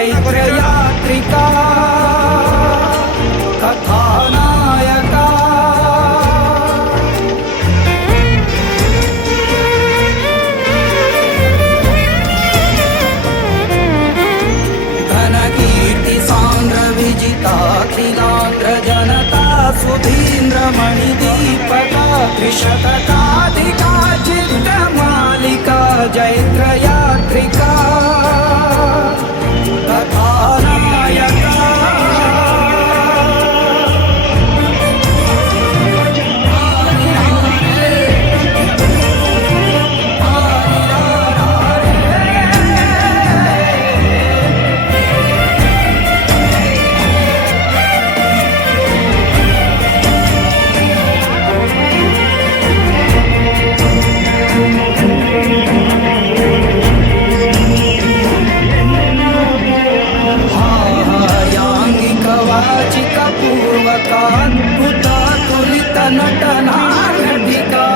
चैत्रयात्रिका कथानायका घनकीर्ति सांद्र विजिताखिलांध्र जनता सुधीन्द्रमणिदीपका त्रिशतकाधिका चित्रमालिका जैत्रयात्रिका कथानायका पूर्वकाद्भुता तुलित नटनाटिका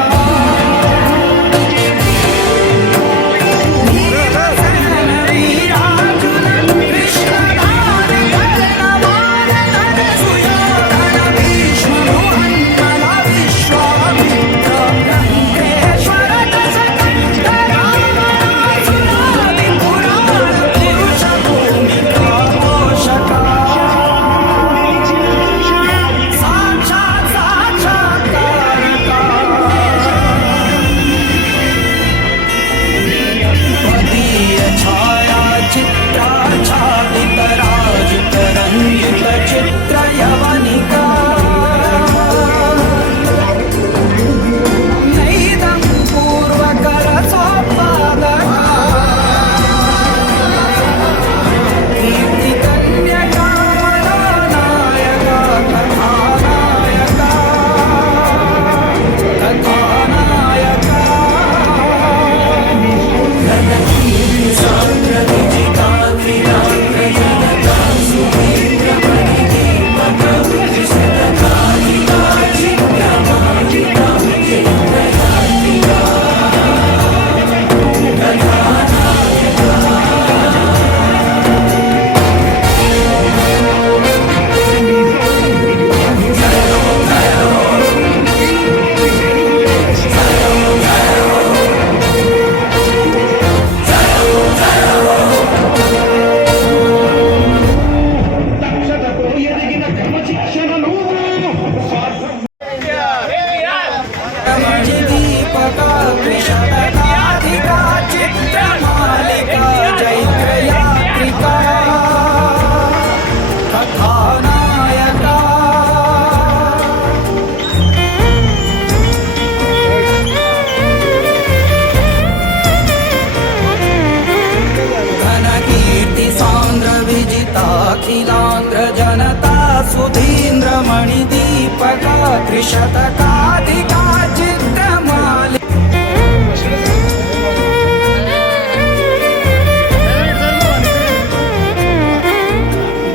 अखिलांध्र जनता सुधीन्द्रमणिदीपका त्रिशतकाधिका चित्रमालिका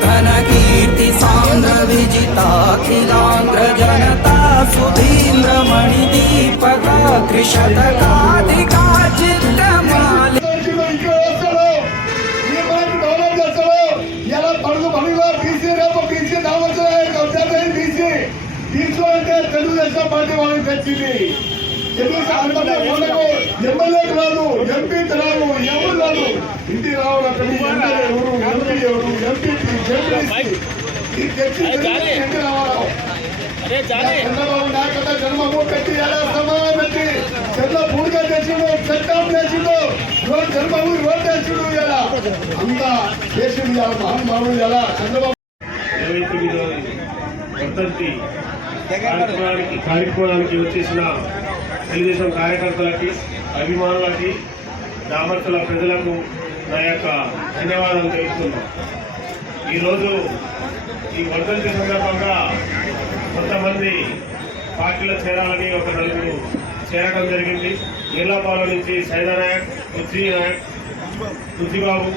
घनकीर्ति सांद्र विजिताखिलांध्र जनता सुधीन्द्रमणिदीपका त्रिशतकाधिका चित्रमालिका Telugu Desam party వాళ్ళకి తెచ్చింది. ఎమ్మెల్యేకి రాదు, ఎంపీకి రాదు, ఎవరు రాదు. ఇంటి రావు అక్కడ ఎవరు, ఎంపీ ఎవరు, ఎంపీ తెచ్చి రావాలి. చంద్రబాబు నాయకత్వం జన్మభూమి పెట్టి ఎలా సమాధానం పెట్టి చెట్ల పూడిగా తెచ్చిండు, చట్టం తెచ్చిండు, రోడ్ జన్మభూమి రోడ్ తెచ్చిండు. ఎలా అంతా చేసిండు మహానుభావుడు. ఎలా చంద్రబాబు కార్యక్రమానికి వచ్చేసిన తెలుగుదేశం కార్యకర్తలకి, అభిమానులకి, గ్రామస్తుల ప్రజలకు నా యొక్క ధన్యవాదాలు తెలుపుతున్నాం. ఈరోజు ఈ వర్ధంతి సందర్భంగా కొంతమంది పార్టీలో చేరాలని ఒక నలుగురు చేరడం జరిగింది. నీళ్లపాలెం నుంచి సైదానాయక్, బుద్ధిబాబు,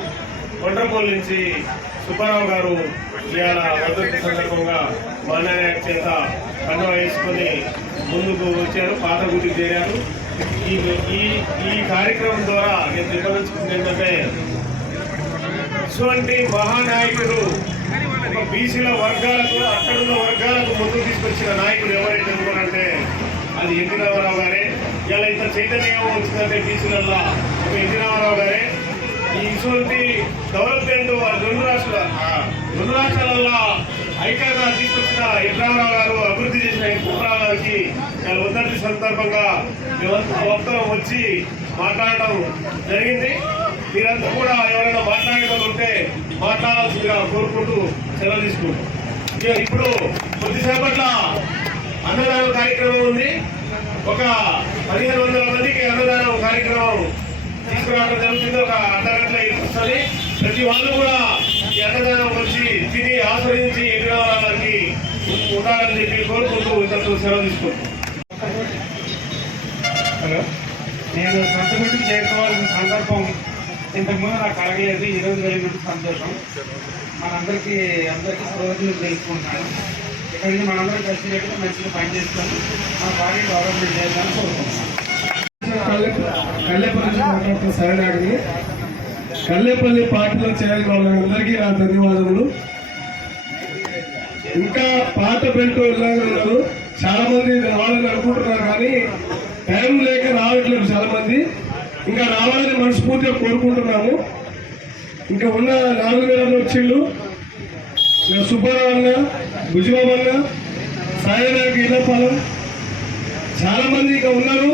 కొండ్రపల్లి నుంచి సుబ్బారావు గారు ఇవాళ వర్ధంతి సందర్భంగా మాన్యనాయక్ చేత కండువ వేసుకొని ముందుకు వచ్చారు, పాత గుడికి చేరారు. ఈ కార్యక్రమం ద్వారా నేను నిర్వహించుకుంది ఏంటంటే ఇటువంటి మహానాయకుడు ఒక బీసీల వర్గాలకు అక్కడున్న వర్గాలకు ముందుకు తీసుకొచ్చిన నాయకుడు ఎవరైతే ఉన్నారంటే అది ఎన్టీ రామారావు గారే. ఇలా ఇంత చైతన్యం వచ్చిందంటే బీసీలల్లో ఒక ఎన్టీ రామారావు గారే. ఇటువంటి డెవలప్మెంట్ రెండు రాష్ట్రాలలో ఐక్యత తీసుకొచ్చిన ఎన్టీ రామారావు గారు, అభివృద్ధి చేసిన ఎన్టీ రామారావు గారికి ఉద్దతి సందర్భంగా మొత్తం వచ్చి మాట్లాడటం జరిగింది. మీరంతా కూడా ఎవరైనా మాట్లాడేటప్పుడు ఉంటే మాట్లాడాల్సిందిగా కోరుకుంటూ సెలవు తీసుకుంటాం. ఇప్పుడు కొద్దిసేపట్ల అన్నదానం కార్యక్రమం ఉంది. ఒక 1500 మందికి అన్నదానం కార్యక్రమం తీసుకురావడం జరుగుతుంది. ఒక అర్ధగంటలో వస్తుంది. ప్రతి వాళ్ళు కూడా ఈ అన్నదానం వచ్చి తిని ఆస్వాదించి ఎదురవడానికి ఉండాలని చెప్పి కోరుకుంటూ ఇంతకు సెలవు తీసుకుంటాం. నేను సొంత గుడికి చేరుకోవాల్సిన సందర్భం ఇంతకుముందు నాకు కలగలేదు. ఈరోజు జరిగినట్టు సంతోషం. అందరికీ కృతజ్ఞతలు తెలుసుకుంటున్నాను. ఇక్కడి నుంచి మనందరం కలిసినట్టుగా మంచిగా పనిచేస్తాను. మా బాడీ డెవలప్మెంట్ చేయాలని కోరుకుంటున్నాను. కల్లేపల్లి సరైనది. కల్లేపల్లి పార్టీలో చేరిన వాళ్ళందరికీ నా ధన్యవాదములు. ఇంకా పాత బెల్ట్ ఉన్నారు, చాలా మంది రావాలని అనుకుంటున్నారు కానీ టైం లేక రావట్లేదు చాలా మంది. ఇంకా రావాలని మనస్ఫూర్తిగా కోరుకుంటున్నాము. ఇంకా ఉన్న 4 వేల వచ్చిళ్ళు సుబ్బారావు అన్న, భుజబాబు అన్న, సాయినాయకు, ఇల్లపాలెం చాలా మంది ఇంకా ఉన్నారు.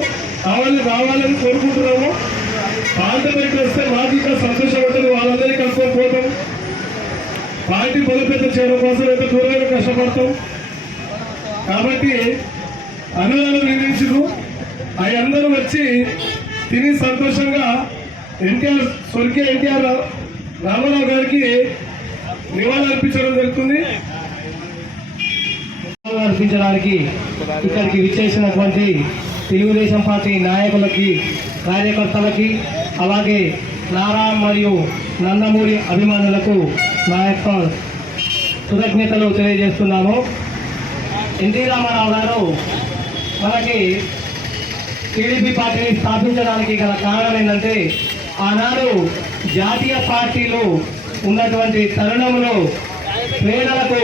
రావాలని కోరుకుంటున్నాము. పాత బయట వస్తే మాకు ఇంకా సంతోషం ఉంటుంది. వాళ్ళందరినీ కలుసుకొని పోతాం. పార్టీ బలోపేత చేయడం కోసం ఎంత దూరంగా కష్టపడతాం. కాబట్టి అన్నదానం నిర్ణయించు అవి అందరూ వచ్చి తిని సంతోషంగా స్వర్గీయ ఎన్టీఆర్ రామారావు గారికి నివాళులు అర్పించడం జరుగుతుంది. అర్పించడానికి ఇక్కడికి విచ్చేసినటువంటి తెలుగుదేశం పార్టీ నాయకులకి, కార్యకర్తలకి, అలాగే నారా మరియు నందమూరి అభిమానులకు నా యొక్క కృతజ్ఞతలు తెలియజేస్తున్నాము. ఎన్టీ రామారావు గారు మనకి టీడీపీ పార్టీని స్థాపించడానికి గల కారణం ఏంటంటే ఆనాడు జాతీయ పార్టీలు ఉన్నటువంటి తరుణంలో పేదలకు,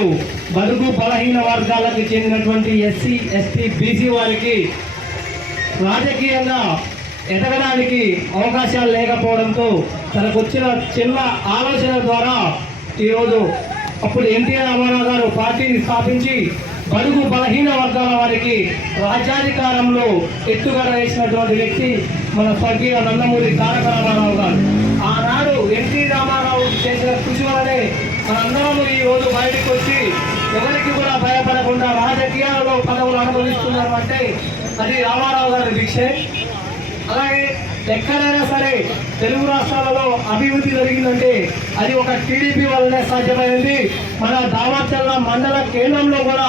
బడుగు బలహీన వర్గాలకు చెందినటువంటి ఎస్సీ, ఎస్టీ, బీసీ వారికి రాజకీయంగా ఎదగడానికి అవకాశాలు లేకపోవడంతో తనకు వచ్చిన చిన్న ఆలోచన ద్వారా ఈరోజు అప్పుడు ఎన్టీ రామారావు గారు పార్టీని స్థాపించి బడుగు బలహీన వర్గాల వారికి రాజ్యాధికారంలో ఎత్తుగడ వేసినటువంటి వ్యక్తి మన స్వర్గీయ నందమూరి తారక రామారావు గారు. ఆనాడు ఎన్టీ రామారావు చేసిన కృషి వల్లనే మనందరం ఈ రోజు బయటకు వచ్చి ఎవరికి కూడా భయపడకుండా రాజకీయాలలో పదవులు అనుభవిస్తున్నారు అంటే అది రామారావు గారి దీక్షే. అలాగే ఎక్కడైనా సరే తెలుగు రాష్ట్రాలలో అభివృద్ధి జరిగిందంటే అది ఒక టీడీపీ వల్లనే సాధ్యమైంది. మన దామర్చల్ల మండల కేంద్రంలో కూడా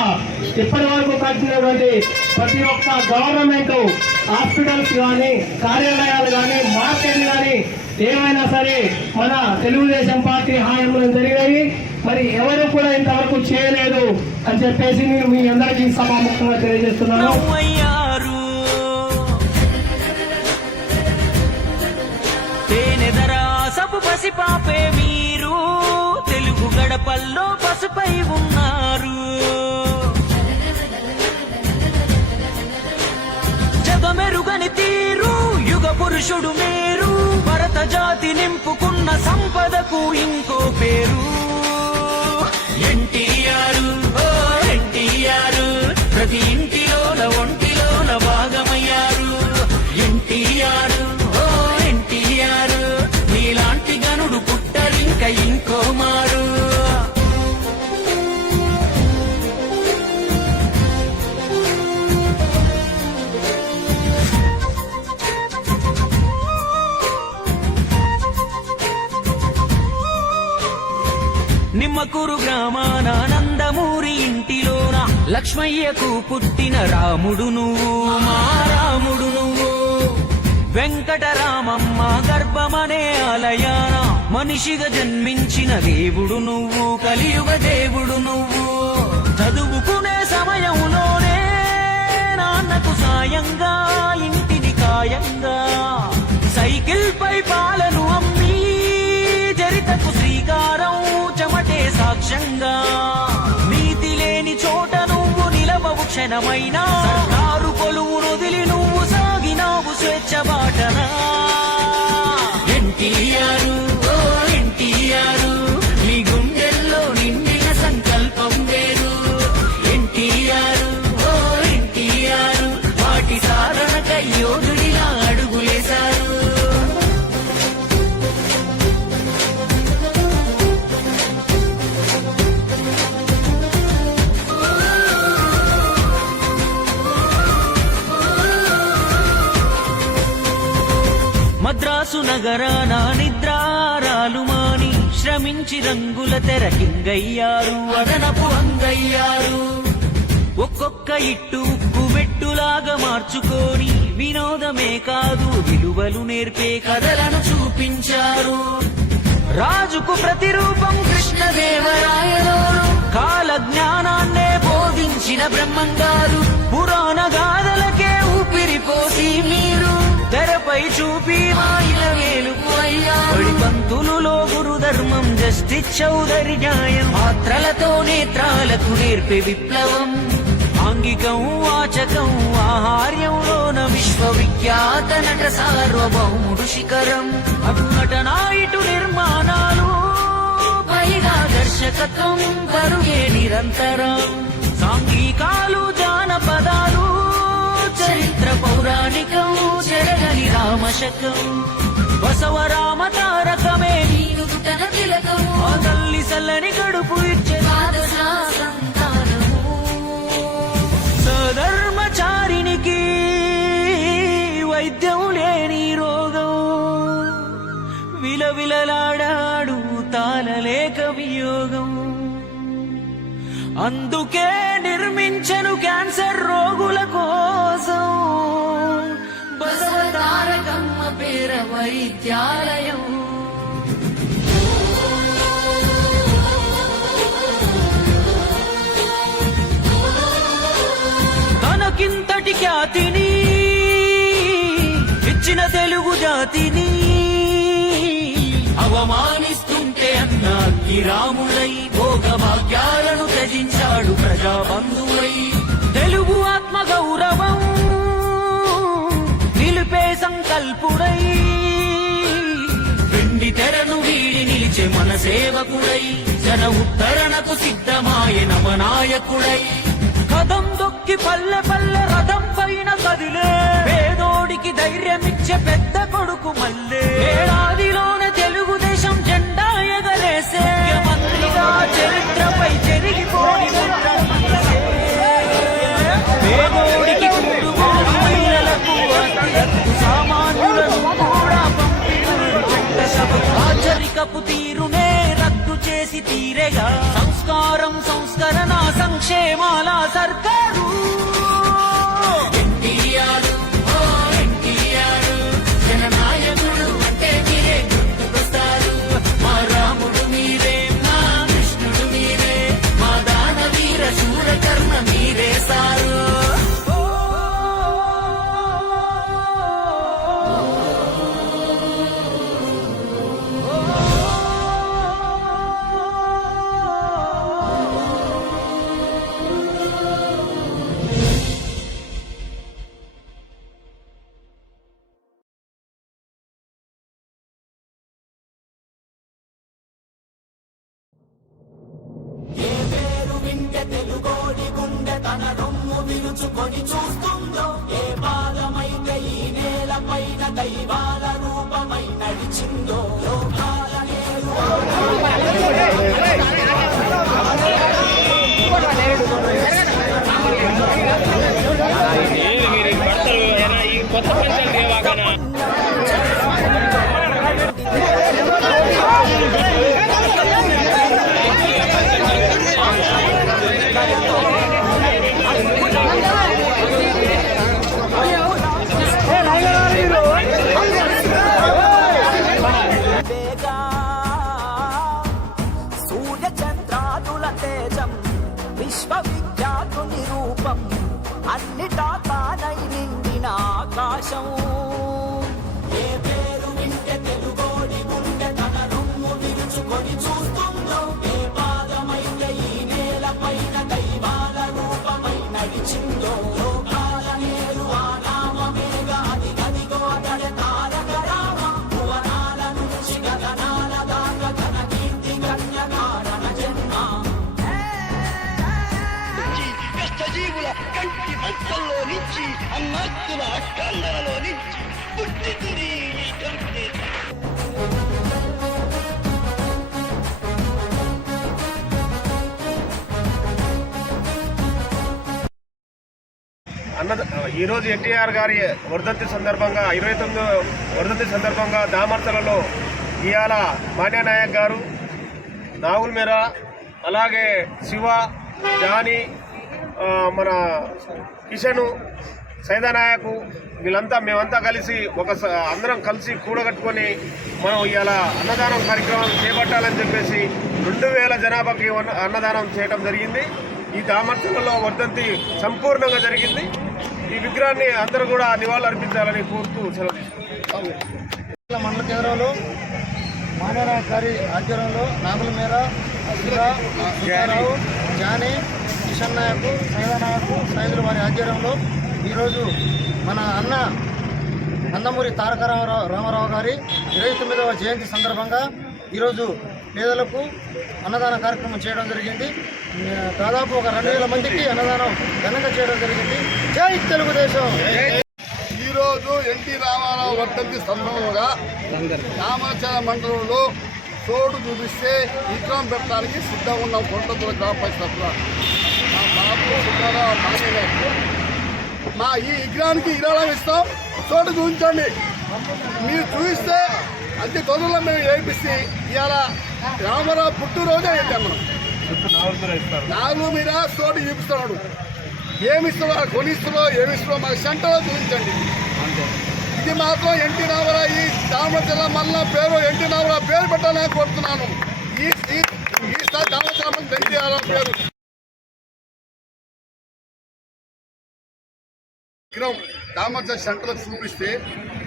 ఇప్పటి వరకు కట్టినటువంటి ప్రతి ఒక్క గవర్నమెంట్ హాస్పిటల్స్ కానీ, కార్యాలయాలు కానీ, మార్కెట్లు కానీ ఏమైనా సరే మన తెలుగుదేశం పార్టీ హాయంలో జరిగాయి. మరి ఎవరు కూడా ఇంతవరకు చేయలేదు అని చెప్పేసి నేను మీ అందరికీ సభాముఖంగా తెలియజేస్తున్నాను. పసిపాపే మీరు తెలుగు గడపల్లో పసుపై ఉన్నారు. జగమెరుగని తీరు యుగ పురుషుడు మీరు. భరత జాతి నింపుకున్న సంపదకు ఇంకో పేరు ఎన్టీఆర్. ఓ ఎన్టీఆర్ ప్రతి ఇంటిలోన ఒంటిలోన భాగమయ్యారు. ఎన్టీఆర్, ఓ ఎన్టీఆర్ నీలాంటి గనుడు పుట్టరింక ఇంకో మారు. నిమ్మకూరు గ్రామాన నందమూరి ఇంటిలోన లక్ష్మయ్యకు పుట్టిన రాముడు నువ్వు, మా రాముడు నువ్వు. వెంకటరామమ్మ గర్భమనే ఆలయాన మనిషిగా జన్మించిన దేవుడు నువ్వు, కలియుగ దేవుడు నువ్వు. చదువుకునే సమయంలోనే నాన్నకు సాయంగా ఇంటిని కాయంగా సైకిల్ పై పాలను అమ్మి జరితకు శ్రీకారం ధైర్యంగా. నీతి లేని చోట నువ్వు నిలవవు క్షణమైనా, సర్కారు కొలువు వదిలి నువ్వు సాగినావు స్వేచ్ఛ బాటనా. ఎన్టీఆర్ ఓ ఎన్టీఆర్, నీ గుండెల్లో నిండిన సంకల్పం వేరు. ఎన్టీఆర్ ఓ ఎన్టీఆర్, వాటి సాధనకై యోధుడిలా అడుగులేశారు. మద్రాసు నగరాన నిద్రారాలు మాని శ్రమించి రంగుల తెరకింగయ్యారు, అదనపు అంగయ్యారు. ఒక్కొక్క ఇట్టు ఉక్కు మెట్టులాగా మార్చుకొని వినోదమే కాదు విలువలు నేర్పే కథలను చూపించారు. రాజుకు ప్రతిరూపం కృష్ణదేవరాయలోను, కాల జ్ఞానాన్నే బోధించిన బ్రహ్మంగారు. పురాణ గాథలకే ఊపిరిపోసి మీరు తెరపై చూపి మాయిల వేలుకు అయ్యారు. పంతులులో గురు ధర్మం, జస్టిస్ చౌదరి న్యాయం, పాత్రలతో నేత్రాలకు నేర్పే విప్లవం. ఆంగికం వాచకం ఆహార్యంలోన విశ్వవిఖ్యాత నట సార్వభౌముడు శిఖరం. అటునటనా ఇటు నిర్మాణాలు పైగా దర్శకత్వం కరుగే నిరంతరం. సాంఘికాలు జానపదాలు చరిత్ర పౌరాణికం చెరగని రామశకం. బసవరామ తారకమే నీనుగుటన తిలకం, ఆ తల్లి సల్లని కడుపు ఇచ్చే సంతానము. సధర్మచారినికి వైద్యం లేని రోగం, విలవిలలాడాడు తాళలేక వియోగం. అందుకే నిర్మించను క్యాన్సర్ రోగుల కోసం బసవతారకమ్మ పేర వైద్యాలయం. తనకింతటి ఖ్యాతిని ఇచ్చిన తెలుగు జాతిని అవమానిస్తుంటే అన్నాకి రాముడై భోగభాగ్యాలను త్యజించాడు ప్రజాబంధువై. తెలుగు ఆత్మ గౌరవం నిలిపే సంకల్పుడై, వెండి తెరను వీడి నిలిచే మన సేవకుడై, జన ఉత్తరణకు సిద్ధమాయ నవనాయకుడై. కదం దొక్కి పల్లె పల్లె రథం పైన కదిలే పేదోడికి ధైర్యమిచ్చే పెద్ద కొడుకు మల్లే. ఏడాదిలోనే తెలుగుదేశం జెండా ఎగరేసే మంత్రిగా చరిత్రపై జరిగిపోని పేదోడికి కూడు మహిళలకు సామాన్యులను కూడా ఆచరికపు తీరునే రద్దు చేసి తీరేగా సంస్కారం సంస్కరణ సంక్షేమాల సర్కారు. ఎన్టీఆర్ ఓ ఎన్టీఆర్, జననాయకుడు అంటే మీరే గుర్తుకొస్తారు. మా రాముడు మీరే, మా కృష్ణుడు మీరే, మా దానవీర శూరకర్ణ మీరే సారు. తెలుగోడి గుండె తన రొమ్ము విరుచుకొని చూస్తుందో, ఏ పాదమైతే ఈ నేల పైన దైవాల రూపమై నడిచిందో. లోకాల కొత్త పంచాయతీ ఏవాగానా వేగా అన్నక్కుల అష్టందరలోని పుట్టితుడి ఈ కరుణే. ఈరోజు ఎన్టీఆర్ గారి వర్ధంతి సందర్భంగా 29వ వర్ధంతి సందర్భంగా దామర్తలలో ఇవాళ మాన్య నాయక్ గారు, నాగుల్ మీరా, అలాగే శివ, జానీ, మన కిషను, సైదానాయకు వీళ్ళంతా మేమంతా కలిసి అందరం కలిసి కూడగట్టుకొని మనం ఇవాళ అన్నదానం కార్యక్రమం చేపట్టాలని చెప్పేసి 2000 జనాభాకి అన్నదానం చేయడం జరిగింది. ఈ దామర్తలలో వర్ధంతి సంపూర్ణంగా జరిగింది. ఈ విగ్రహాన్ని అందరూ కూడా నివాళులు అర్పించాలని కోరుతూ సెలవు తీసుకుంటాం. మండల కేంద్రంలో మాన్యనాయక్ గారి ఆధ్వర్యంలో నాగుల మేర, సుబ్బారావు, జానీ, కిషన్ నాయకు, సైదానాయకు, సైదుల వారి ఆధ్వర్యంలో ఈరోజు మన నందమూరి తారక రామారావు గారి 29వ జయంతి సందర్భంగా ఈరోజు పేదలకు అన్నదాన కార్యక్రమం చేయడం జరిగింది. దాదాపు ఒక 2000 మందికి అన్నదానం ఘనంగా చేయడం జరిగింది. జై తెలుగుదేశం. ఈరోజు ఎన్టీ రామారావు వర్ధంతి సందర్భంగా రామాచార మండలంలో చోటు చూపిస్తే విగ్రహం పెట్టడానికి సిద్ధంగా ఉన్నాం. కొండతుల గ్రామ పంచాయతీలో మా బాబు సుబ్బారావు మానేలకు మా ఈ విగ్రహానికి విరాళం ఇస్తాం. చోటు చూపించండి. మీరు చూపిస్తే అతి తొందరలో మేము ఏడిపిస్తే ఇవాళ రామారావు పుట్టినరోజే వెళ్తాం. మనం నాలుగు మీద చోటు చూపిస్తున్నాడు. ఏమిస్తున్నారో కొనిస్తున్నారో ఏమిస్తున్నారో మాకు సెంటర్లో చూపించండి. ఇది మాత్రం ఎన్టీ రామారావు ఈ దామర్ల జిల్లా మళ్ళా పేరు ఎన్టీ రామారావు పేరు పెట్టాలని కోరుతున్నాను. ఈసారి దామర్ల ఎన్టీ రామారావు పేరు దామర్ల సెంటర్లో చూపిస్తే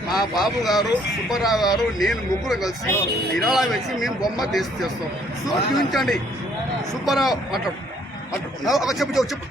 మా బాబు గారు, సుబ్బారావు గారు, నేను ముగ్గురు కలిసి విరాళం వేసి మేము బొమ్మ చేస్తాం. చూపించండి. సుబ్బారావు మాట్లాడు చెప్పు.